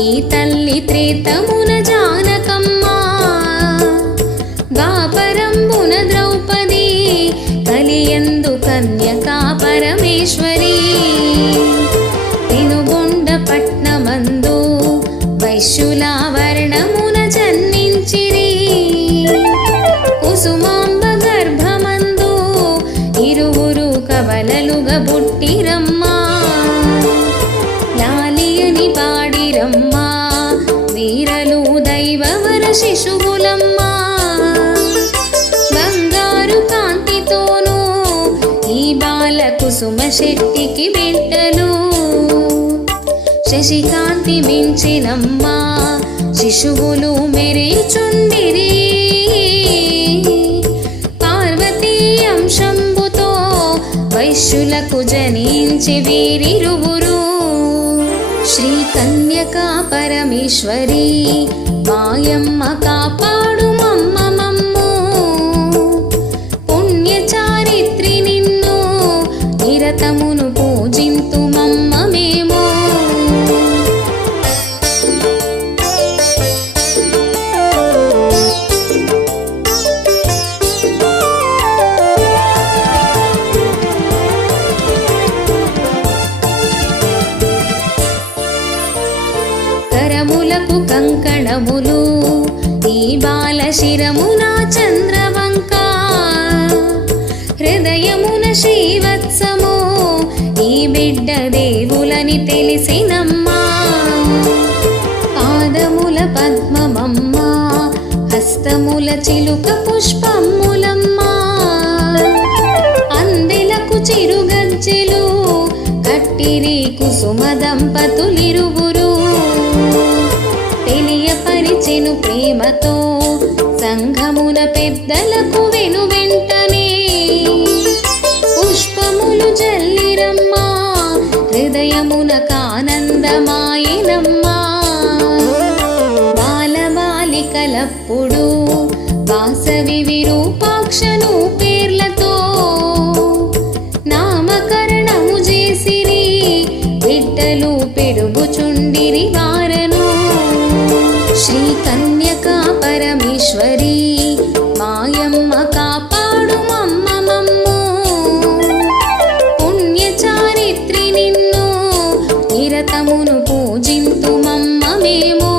ఈ తల్లి త్రేతమున జానకమ్మ, ద్వాపరంబున ద్రౌపది కలియందు కన్యకా పరమేశ్వరి, పెనుగొండ పట్నమందు వైశ్యుల వర్ణమున జన్మించిరి, కుసుమాంబ గర్భమందు ఇరువురు కవలలుగా పుట్టిరమ్మా, లాలియని పాడిరమ్మా వీరలు దైవవర శిశువులమ్మా. బంగారు కాంతితోనూ ఈ బాల కుసుమ శెట్టికి బిడ్డలు, శశికాంతి మించినమ్మా శిశువులు మెరిచుండిరి, పార్వతీ అంశంబుతో వైశ్యులకు జనించి వీరిరువురు. శ్రీ కన్యకా పరమేశ్వరి మాయమ్మ కాపాడు మమ్మమమ్ము. పుణ్యచారిత్రి నిన్ను నిరతమును పూజింతు మమ్మ మేము. కరములకు కంకణములు ఈ బాల శిరమున చంద్రవంక, హృదయమున శ్రీవత్సము ఈ బిడ్డ దేవులని తెలిసినమ్మా, పాదముల పద్మమమ్మ హస్తముల చిలుక పుష్పములమ్మా, అందెలకు చిరుగజ్జెలు కట్టిరి కుసుమ దంపతులిరువురు, పలికెను ప్రేమతో సంఘమున పెద్దలకు వెనువెంటనే పుష్పములు జల్లిరమ్మా హృదయమున కానందమాయనమ్మా బాలబాలికలప్పుడు వాసవి విరూపాక్షను పేర్లతో నామకరణము చేసిరి బిడ్డలు పెరుగుచుండిరి వారను శ్రీ కన్యకా పరమేశ్వరి మాయమ్మ కాపాడు మమ్మ మమ్ము పుణ్య చారిత్రి నిన్ను నిరతమును పూజింతు మమ్మ మేము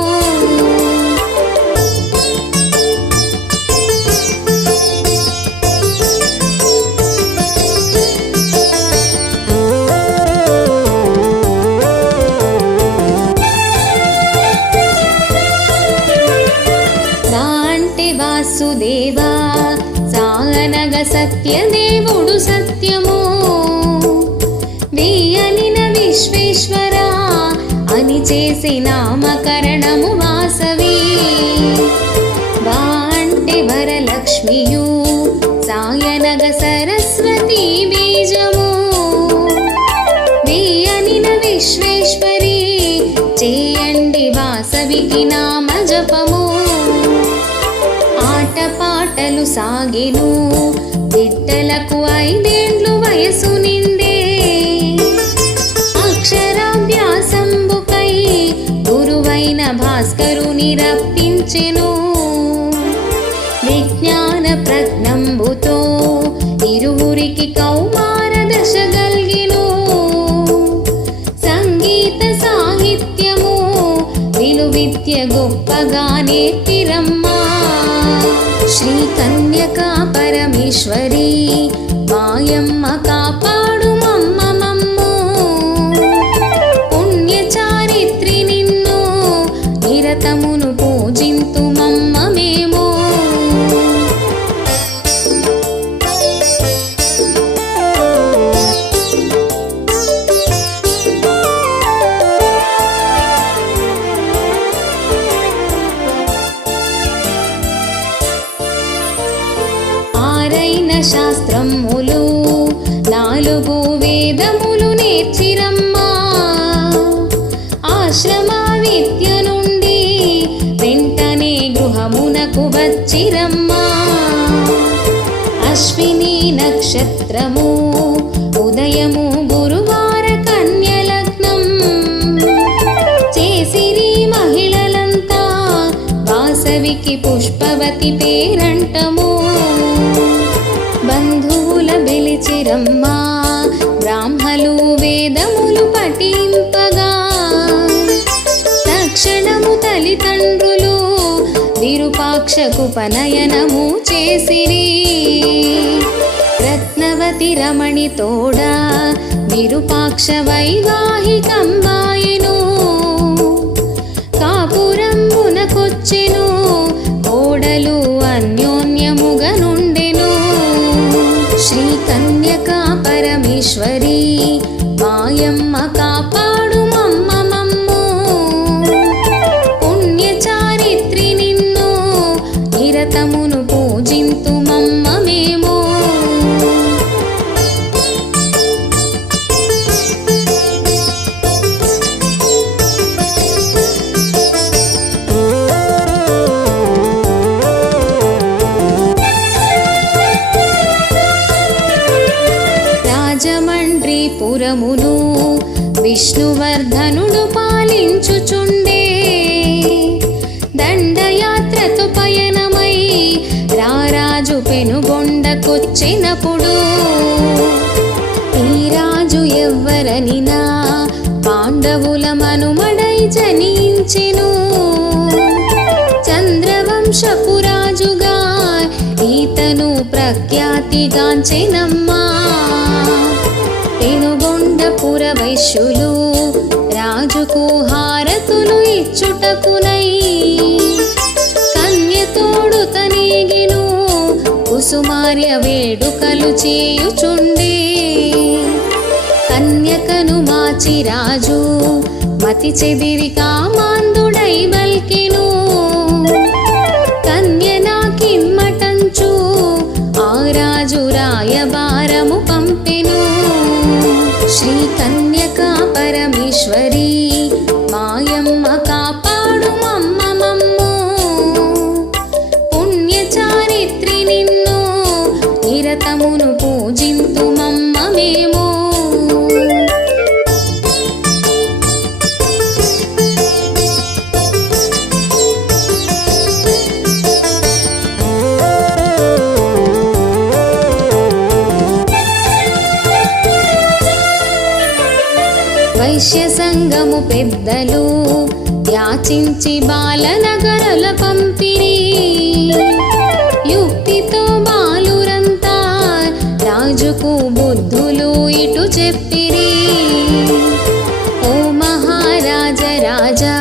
వాసుదేవా సాగనగ సత్యదేవుడు సత్యము వేయనిన విశ్వేశ్వర అని చేసి నామకరణము వాసవి వాంటే వరలక్ష్మియు సాయనగ సరస్వతి బీజము వేయనిన విశ్వేశ్వరి చేయండి వాసవికి నామ జపము ఆటపాటలు సాగెను బిడ్డలకు 5 ఏండ్లు వయసు నిండే అక్షరాభ్యాసంబుకై గురువైన భాస్కరుని రప్పించెను విజ్ఞాన ప్రజ్ఞంబుతో ఇరువురికి కౌమార దశ గల్గెను సంగీత సాహిత్యము విలువిద్య గొప్పగా నేర్పిరమ్మా శ్రీ కన్యకా పరమేశ్వరి మాయమ్మ కాపాడు మమ్మ మమ్ము పుణ్య చారిత్రి నిన్ను నిరతమును పూజింతు మమ్మ మేము శాస్త్రములు 4 వేదములు నేర్చిరమ్మా ఆశ్రమ విద్య నుండి వెంటనే గృహమునకు వచ్చిరమ్మా అశ్విని నక్షత్రము ఉదయము గురువార కన్య లగ్నం చేసిరి మహిళలంతా వాసవికి పుష్పవతి పేరంటము బంధువుల బెలిచిరమ్మా బ్రాహ్మలు వేదములు పఠింపగా తక్షణము తల్లిదండ్రులు విరూపాక్షకుపనయనము చేసిరి రత్నవతి రమణి తోడా విరూపాక్ష వైవాహికంబాయెను కాపురంబునకొచ్చెను కోడలు అన్యోన్యముగా నుండెను శ్రీ కన్యకా పరమేశ్వరి మాయమ్మ కాపాడు మమ్మ మమ్ము పుణ్య చారిత్రి నిన్ను నిరతమును పూజింతు మమ్మ మేము పురమును విష్ణువర్ధనుడు పాలించుచుండే దండయాత్రతో పయనమై రారాజు పెనుగొండకొచ్చినప్పుడు ఈ రాజు ఎవ్వరనినా పాండవుల మనుమడై జనించెను చంద్రవంశపు రాజుగా ఈతను ప్రఖ్యాతిగాంచెనమ్మా పెనుగొండపుర వైశ్యులు రాజుకు హారతులు ఇచ్చుటకునై కన్యతోడు తనేగిను కుసుమార్య వేడుకలు చేయుచుండే కన్యకను మాచి రాజు మతి చెదిరి కామాంధుడై బల్కెను నిరతమును పూజింతుమమ్మ మేము. వైశ్య సంఘము పెద్దలు యాచించి బాలనగరుల పంపిరి. యుక్తితో బాలురంతా రాజుకు బుద్ధులు ఇటు చెప్పిరి. ఓ మహారాజ రాజా,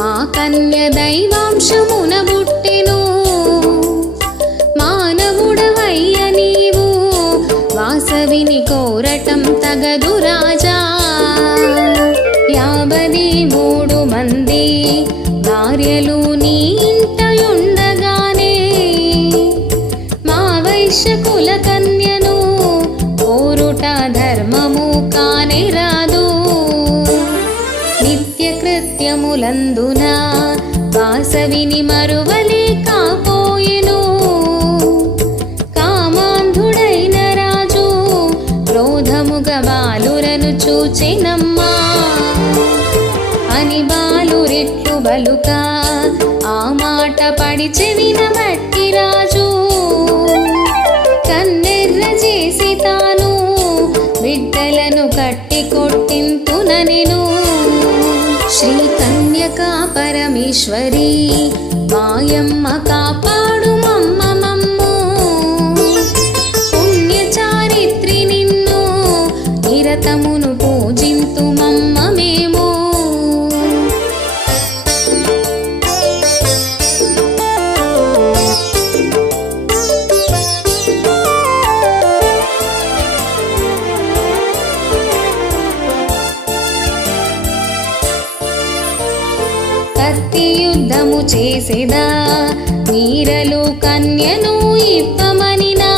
మా కన్య దైవాంశమున బుట్టెను. మానవుడవయ్య నీవు వాసవిని కోరటం తగదు రాజా. 53 మంది భార్యలు నీ ఇంటయుండగానే మా వైశ్య కుల కన్యను కోరుట ధర్మము కానే రాదు. నిత్య కృత్యములందున వాసవిని మరువలే కాపోయెను. కామాంధుడైన రాజు క్రోధముగా బాలురను చూచెనమ్మా అని బాలురెట్లు బలుక ఆ మాట పడి చెవిన బట్టి రాజు కన్నెర్ర చేసి తాను బిడ్డలను కట్టి కొట్టింతుననెను. శ్రీ కన్యకా పరమేశ్వరి మాయమ్మ కాపాడు మమ్మ మమ్ము. పుణ్య చారిత్రి నిన్ను నిరతమును పూజింతు మమ్మ మేము. కత్తి యుద్ధము చేసేదా నీరలు కన్యను ఇప్పమనినా.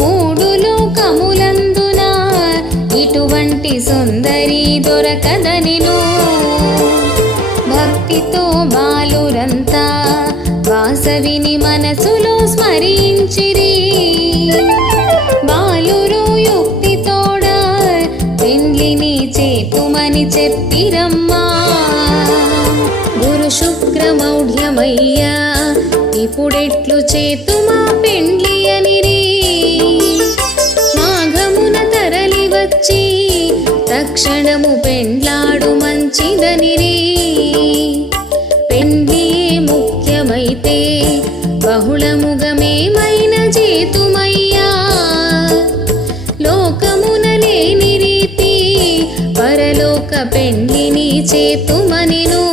3 లోకములందున ఇటువంటి సుందరి దొరకదనిను. భక్తితో బాలురంతా వాసవిని మనసులో స్మరించిరి. బాలురు యుక్తితోడ పెండ్లిని చేతుమని చెప్పిరమ్మా. గురు శుక్రమౌఢ్యమయ్యా ఇప్పుడెట్లు చేతుమా పెండ్లి అనిరి. మాఘమున తరలి వచ్చి తక్షణము పెండ్లాడు మంచిదనిరి. పెండ్లి ముఖ్యమైతే బహుళముగమేమైన చేతుమయ్యా. లోకమున లేని రీతి పరలోక పెండ్లిని చేతుమనిను.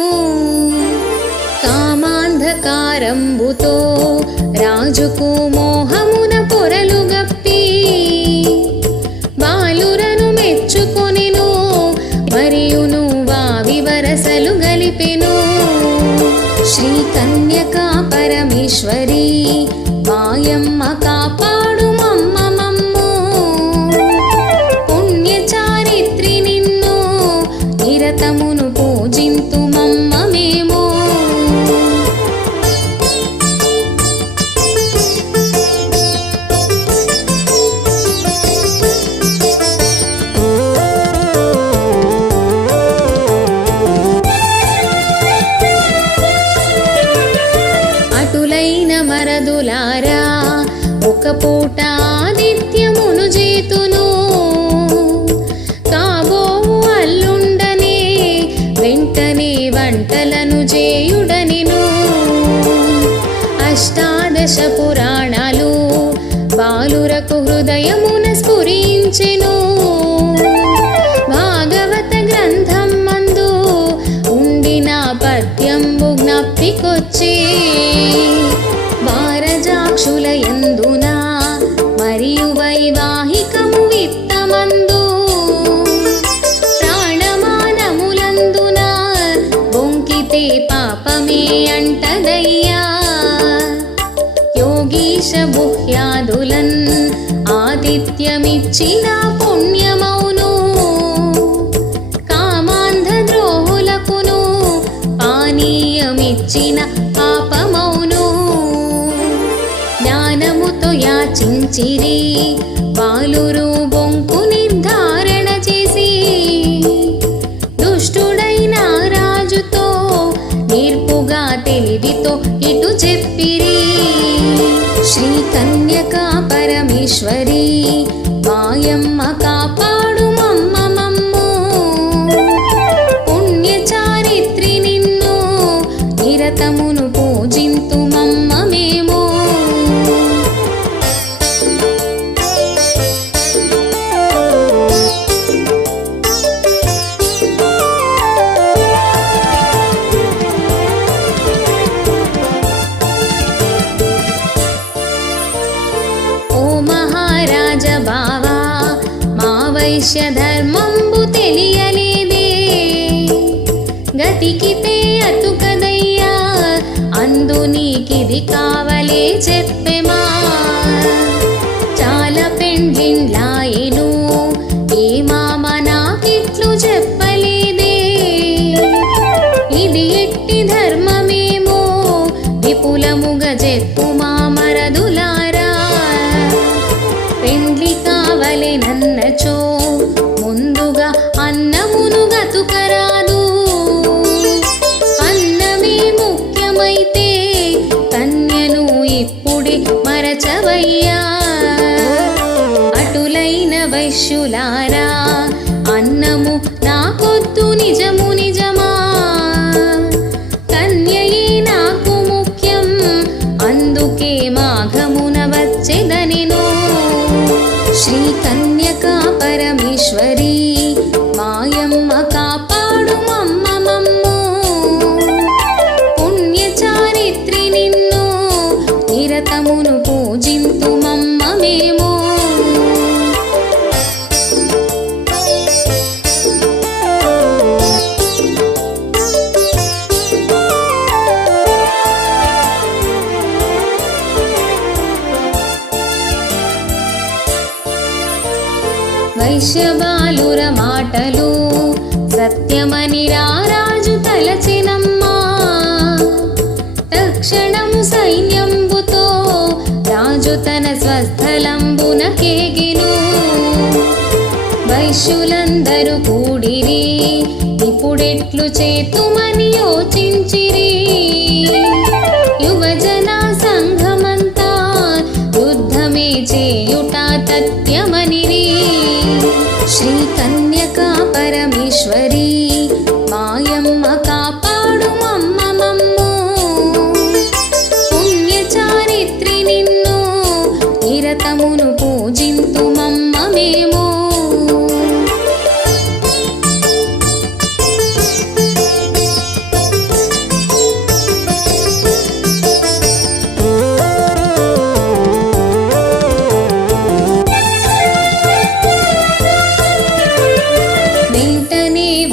కామాంధకారంబుతో రాజుకు మోహమున పొరలు గప్పి బాలురను మెచ్చుకొనెను. మరియును వావి వరసలు గలిపెను. శ్రీ కన్యకా పరమేశ్వరి మాయమ్మ కాపాడు మమ్మ మమ్ము. పుణ్య చారిత్రి నిన్ను నిరతమును పూజింతు మమ్మ మేము. అటులైన మరదులారా ఒక పూట ఆదిత్యమును చేతును. కాబోవు అల్లుండనే వెంటనే వంటలను చేయుడనిను. అష్టాదశ పురాణాలు బాలురకు హృదయమున స్ఫురించెను. భాగవత గ్రంథం మందు ఉండిన పద్యంబు జ్ఞప్తికొచ్చే. భారజాక్షుల యందున మరియు వైవాహికము విత్తమందు ప్రాణమానములందున బొంకితే పాపమే అంటదయ్యా. యోగీశ గుహ్యాదులన్ ఆతిథ్యమిచ్చిన పుణ్యమౌను. కామాంధ ద్రోహులకును పానీయమిచ్చిన పాపమౌను. జ్ఞానముతో యాచించి విచిరి బాలురు బొంకు నిర్ధారణ చేసి దుష్టుడైన రాజుతో నేర్పుగా తెలివితో ఇటు చెప్పిరి. శ్రీ కన్యకా పరమేశ్వరి మాయమ్మ కాపాడు మమ్మ మమ్ము, పుణ్య చారిత్రి నిన్ను నిరతమును పూజింతు మమ్మ మేము. బావా మా వైశ్య ధర్మంబు తెలియలేదే, గతికితే అతుకదయ్యా అందు నీకిది కావలే చెప్పెమా. చాలా పెండ్లిండ్లాయెను ఏ మామ నాకిట్లు చెప్పలేదే, ఇది ఎట్టి ధర్మమేమో విపులముగా చెప్పు మా మరదులారా. పెండ్లి కావలెనన్నచో ముందుగా అన్నమును గతుకరాదు, అన్నమే ముఖ్యమైతే కన్యను ఇప్పుడే మరచవయ్యా. అటులైన వైశ్యులారా అన్నము నాకొద్దు నిజము నిజమా, కన్యయే నాకు ముఖ్యం అందుకే మాఘమున వచ్చెదనెను. శ్రీ కన్యకా పరమేశ్వరి మాయమ్మ కాపాడు మమ్మ మమ్ము, పుణ్య చారిత్రి నిన్ను నిరతమును పూజింతు మమ్మ మేము. వైశ్యబాలుర మాటలు సత్యమని రారాజు తలచెనమ్మా, తక్షణము సైన్యంబుతో రాజు తన స్వస్థలంబున కేగెను. వైశ్యులందరూ కూడిరి ఇప్పుడెట్లు చేతుమని యోచించిరి, యువజన సంఘమంతా యుద్ధమే చేయుట తథ్యమనిరి. శ్రీ కన్యకా పరమేశ్వరి మాయమ్మ కాపాడు మమ్మ మమ్ము, పుణ్య చారిత్రి నిన్ను నిరతమును పూజింతు మమ్మ మేము.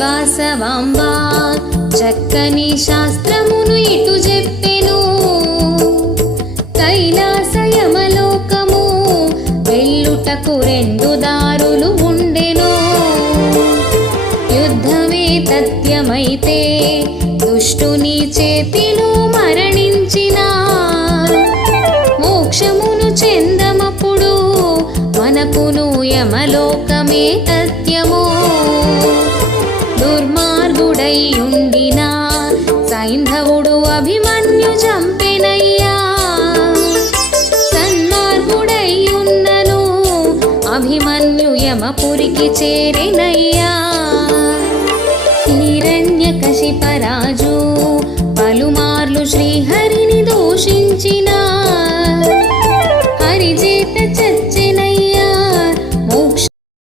వాసవాంబా చక్కని శాస్త్రమును ఇటు చెప్పెను, కైలాసయమలోకము వెళ్ళుటకు రెండు దారులు ఉండెను. యుద్ధమే తథ్యమైతే దుష్టుని చేతిలో మరణించిన మోక్షమును చెందమప్పుడు మనకును యమలోకమే తథ్యము. దుర్మార్గుడై ఉండినా సైంధవుడు అభిమన్యు చంపెనయ్యా, సన్మార్గుడై ఉన్నను అభిమన్యు యమపురికి చేరెనయ్యా. హిరణ్యకశిపరాజు